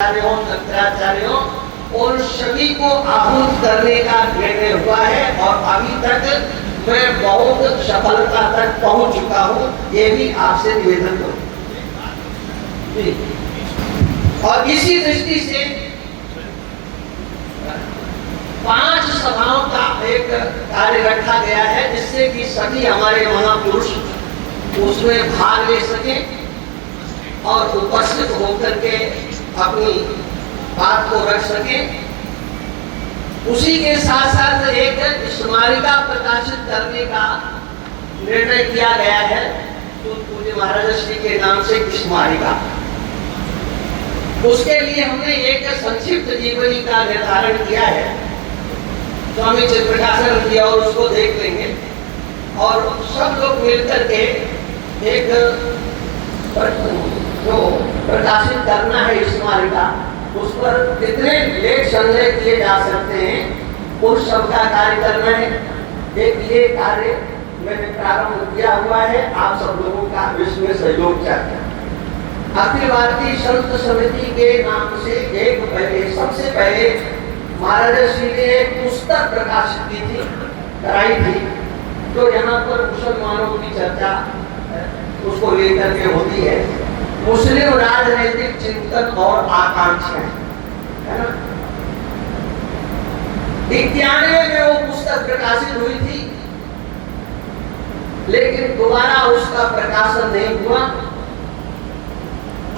आचार्यों, शंकराचार्यों और सभी को आहूत करने का निर्णय हुआ है और अभी तक मैं बहुत सफलता तक पहुंच चुका हूं। ये भी आपसे निवेदन करूं। और इसी दृष्टि से 5 सभाओं का एक कार्य रखा गया है जिससे कि सभी हमारे महापुरुष उसमें भाग ले सकें और उपस्थित होकर के अपनी बात को रख सकें। उसी के साथ साथ एक स्मारिका प्रकाशित करने का निर्णय किया गया है पूज्य महाराज श्री के नाम से स्मारिका। उसके लिए हमने एक संक्षिप्त जीवनी का निर्धारण किया है। स्वामी चित्रप्रकाशन किया और उसको देख लेंगे और सब लोग मिलकर के एक जो प्रकाशित करना है स्मारिका, उस पर कितने लेख संग्रह किए जा सकते हैं उस सब का कार्य करना है। एक ये कार्य मैंने प्रारंभ किया हुआ है, आप सब लोगों का इसमें सहयोग चाहिए। अखिल भारतीय संत समिति के नाम से सबसे पहले महाराज श्री ने एक पुस्तक प्रकाशित की थी, कराई थी, जो यहाँ पर मुसलमानों की चर्चा उसको लेकर के होती है। मुस्लिम राजनीतिक चिंतन और आकांक्षा, है ना। 91 में वो पुस्तक प्रकाशित हुई थी, लेकिन दोबारा उसका प्रकाशन नहीं हुआ।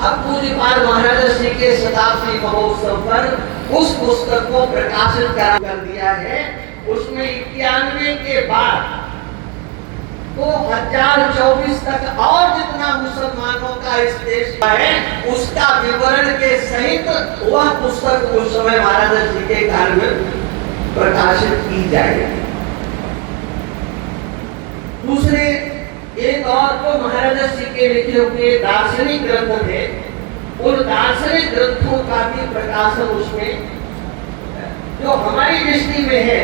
अब पूज्यपाद महाराज श्री के शताब्दी महोत्सव पर उस पुस्तक को प्रकाशित कर दिया है। उसमें 91 के बाद 2024 तक और जितना मुसलमानों का इस देश में है उसका विवरण के सहित वह पुस्तक उस समय महाराज जी के घर में प्रकाशित की जाएगी। दूसरे एक और तो महाराज जी के लिखे हुए दार्शनिक ग्रंथ थे, उन दार्शनिक ग्रंथों का भी प्रकाशन उसमें जो हमारी दृष्टि में है,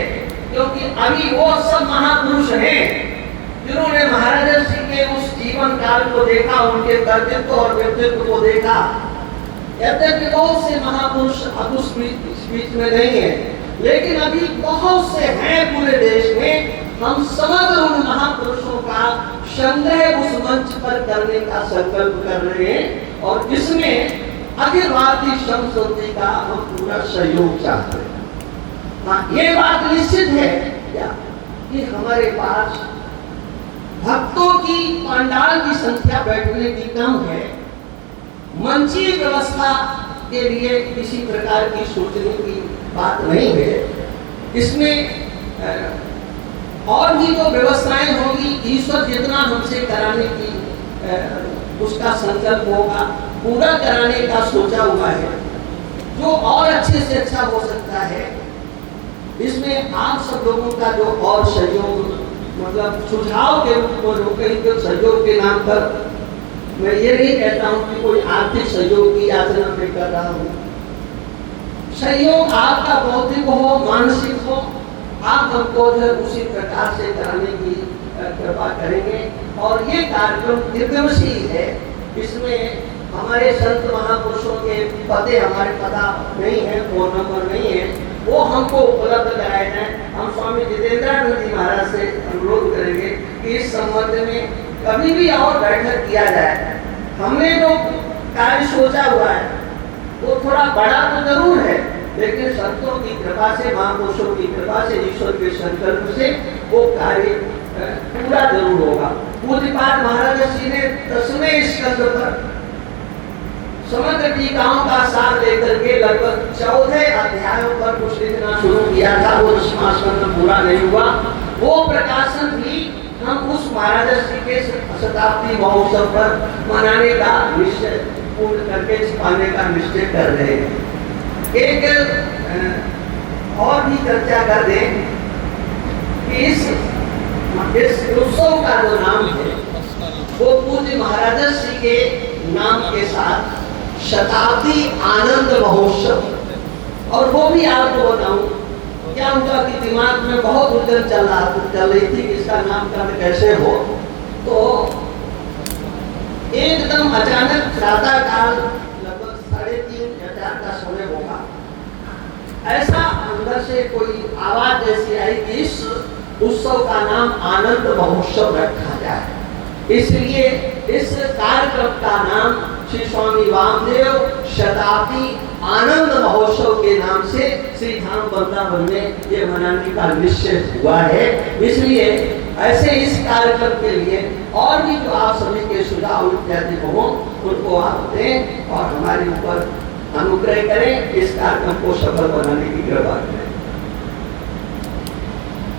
क्योंकि अभी वो सब महापुरुष हैं जिन्होंने महाराज जी के उस जीवन काल को देखा, उनके कर्तृत्व और व्यक्तित्व को देखा। यद्यपि बहुत से महापुरुष अब उस बीच में नहीं है, लेकिन अभी बहुत से हैं पूरे देश में। हम समग्र उन महापुरुषों का संग्रह उस मंच पर करने का संकल्प कर रहे हैं और इसमें अखिल भारतीय संस्कृति का हम पूरा सहयोग चाहते हैं। हाँ, ये बात निश्चित है क्या कि हमारे पास भक्तों की पंडाल की संख्या बैठने की कम है। मंचीय व्यवस्था के लिए किसी प्रकार की सोचने की बात नहीं है। इसमें और भी जो व्यवस्थाएं होगी, ईश्वर जितना हमसे कराने की उसका संकल्प होगा, पूरा कराने का सोचा हुआ है। जो और अच्छे से अच्छा हो सकता है, इसमें आप सब लोगों का जो और सहयोग, मतलब सुझाव के रूप में कहीं तो सहयोग के नाम पर मैं ये नहीं कहता हूँ कि कोई आर्थिक सहयोग की याचना मैं कर रहा हूँ। सहयोग आपका बौद्धिक हो, मानसिक हो, आप हमको उसी प्रकार से कराने की कृपा करेंगे। और ये कार्यक्रम दीर्घवशील है, इसमें हमारे संत महापुरुषों के पते हमारे पता नहीं है, फोन नंबर नहीं है, वो हमको उपलब्ध कराए जाए। हम स्वामी जितेंद्रानंद जी महाराज से अनुरोध करेंगे कि इस संबंध में कभी भी और बैठक किया जाए। हमने जो कार्य सोचा हुआ है वो थोड़ा बड़ा तो जरूर है, लेकिन संतों की कृपा से, महापुरुषों की कृपा से, ईश्वर के संकल्प से वो कार्य पूरा जरूर होगा। पूज्यपाद महाराज जी ने 10वें स्कंद पर समग्र टीकाओं का सार लेकर के लगभग 14 अध्यायों पर कुछ लिखना शुरू किया था। वो 10वां स्कंद पूरा नहीं हुआ। वो प्रकाशन भी हम उस महाराज जी के शताब्दी महोत्सव पर मनाने का निश्चय पूर्ण करके छुपाने का निश्चय कर रहे हैं। एक और भी चर्चा कर दें कि इस उत्सव का जो नाम है वो पूज्य महाराज श्री के नाम के साथ शताब्दी आनंद महोत्सव। और वो भी आपको बताऊं क्या उनका कि दिमाग में बहुत उलझन चल रही थी कि इसका नामकरण कैसे हो। तो एकदम अचानक प्रातः काल लगभग 3:30 या 4 का ऐसा अंदर से कोई आवाज जैसी आई कि इस उत्सव का नाम आनंद महोत्सव रखा जाए। इसलिए इस कार्यक्रम का नाम श्री स्वामी वामदेव शताब्दी आनंद महोत्सव के नाम से श्री धाम वृंदावन में ये मनाने का निश्चय हुआ है। इसलिए ऐसे इस कार्यक्रम के लिए और भी जो आप सभी के सुझाव इत्यादि हो उनको आप दें और हमारे ऊपर अनुग्रह करें, इस कार्यक्रम को सफल बनाने की कृपा करें।